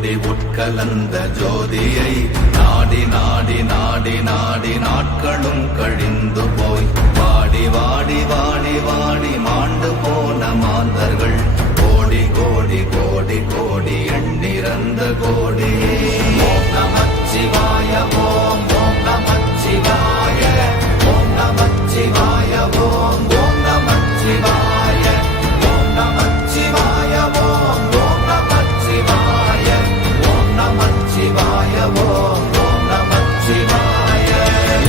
கோடி உட்கலந்த ஜோதியை நாடி நாடி நாடி நாடி நாட்களும் கழிந்து போய் வாடி வாடி வாடி வாடி மாண்டு போன மாந்தர்கள் கோடி கோடி கோடி கோடி எண்ணிறந்த கோடி. ஓம் நமச்சிவாய ஓம் ஓம் நமச்சிவாய ஓம் நமச்சிவாய ஓம் ஓம் நமச்சிவாய ஓம் நமச்சிவாய ஓம் ஓம் நமச்சிவாய ஓம் நமச்சிவாய ஓம் ஓம் நமச்சிவாய.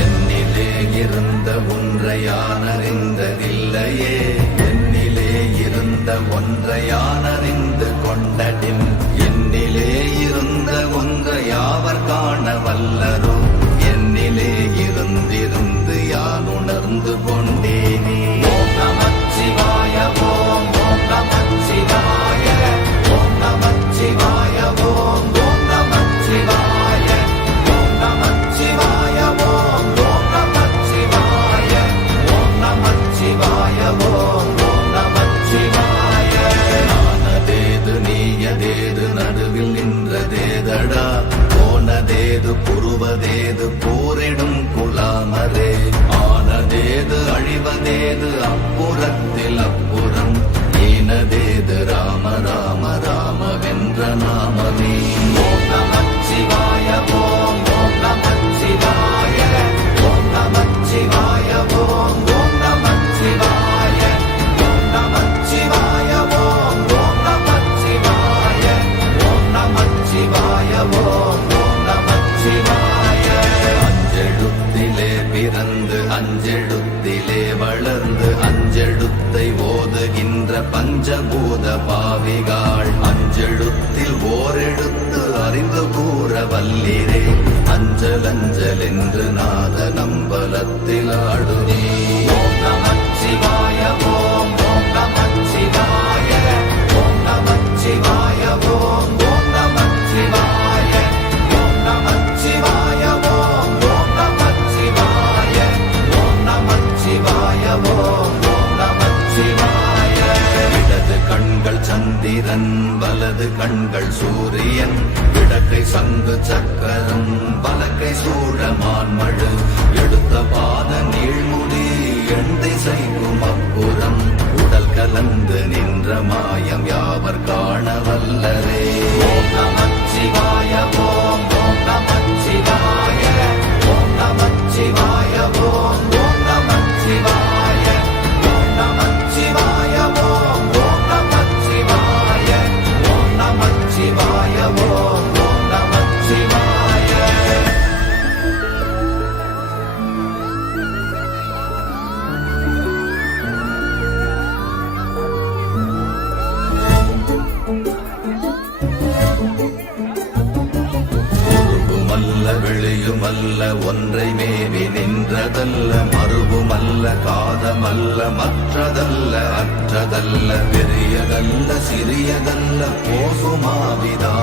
என்னிலே இருந்த ஒன்றை யான் அறிந்ததில்லையே, என்னிலே இருந்த ஒன்றை யான் அறிந்து கொண்டடின், என்னிலே இருந்த ஒன்றை யாவர் காண வல்லரோ, என்னிலே இருந்திருந்து யான் உணர்ந்து கொண்டேனே. ஓம் நமச்சிவாய ஓம் ஓம் நமச்சிவாய ஓம் நமச்சிவாய ஓம் ஓம் நமச்சிவாய ஓம் நமச்சிவாய ஓம் ஓம் நமச்சிவாய ஓம் நமச்சிவாய ஓம் ஓம் நமச்சிவாய. நானதேது நீயதேது நடுவில் நின்றதேதடா, போனதேது புருவதேது போரிடும் குலாமரே, ஆனதேது அழிவதேது அப்புறத்தில் அப்புறம், ஈனதேது ராம ராம ராம வென்ற நாமமே. ஓம் நமச்சிவாய ஓம் ஓம் நமச்சிவாய ஓம் நமச்சிவாய ஓம் ஓம் நமச்சிவாய ஓம் நமச்சிவாய ஓம் ஓம் நமச்சிவாய ஓம் நமச்சிவாய ஓம் ஓம் நமச்சிவாய. அஞ்செழுத்திலே பிறந்து அஞ்செழுத்திலே வளர்ந்து அஞ்செழுத்தை ஓதுகின்ற பஞ்சபூத பாவிகாள், அஞ்செழுத்தில் ஓரெழுத்து அறிந்து கூற வல்லிரே, அஞ்சல் அஞ்சல் என்று நாத நம்பலத்தில் ஆடுவே. ஓம் நமச்சிவாய ஓம் ஓம் நமச்சிவாய ஓம் நமச்சிவாய ஓம் ஓம் நமச்சிவாய ஓம் நமச்சிவாய ஓம் ஓம் நமச்சிவாய ஓம் நமச்சிவாய ஓம் ஓம் நமச்சிவாய. இடது கண்கள் சந்திரன் வலது கண்கள் சூரியன், இடக்கை சங்கு சக்கரம் வலக்கை சூழமான்மழு, எடுத்த பாத நீழ்முடி எண் திசைக்கும் அப்புறம், உடல் கலந்து நின்ற மாயம் யாவர் காண வல்லரே. ஓம் நமச்சிவாய ஓம் ஓம் நமச்சிவாய ஓம் நமச்சிவாய ஓம் ஓம் நமச்சிவாய ஓம் நமச்சிவாய ஓம் ஓம் நமச்சிவாய ஓம் நமச்சிவாய ஓம் ஓம் நமச்சிவாய. உருவுமல்ல வெளியுமல்ல ஒன்றை மேவி நின்றதல்ல, மறுவுமல்ல காதமல்ல மற்றதல்ல அற்றதல்ல, பெரியதல்ல சிறியதல்ல போகுமாவிதானுமல்ல,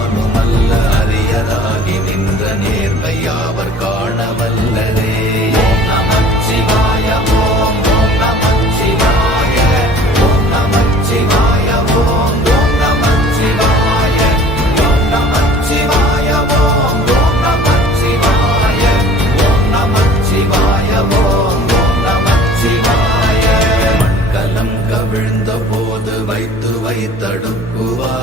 அரியராகி நின்ற நேர்மை யாவர் காண வல்லரே. ஓம் நமச்சிவாய ஓம் ஓம் நமச்சிவாய ஓம் நமச்சிவாய ஓம் ஓம் நமச்சிவாய ஓம் நமச்சிவாய ஓம் ஓம் நமச்சிவாய ஓம் நமச்சிவாய ஓம் ஓம் நமச்சிவாய. மண்கலம் கவிழ்ந்த போது வைத்து வைத்தடுக்குவார்,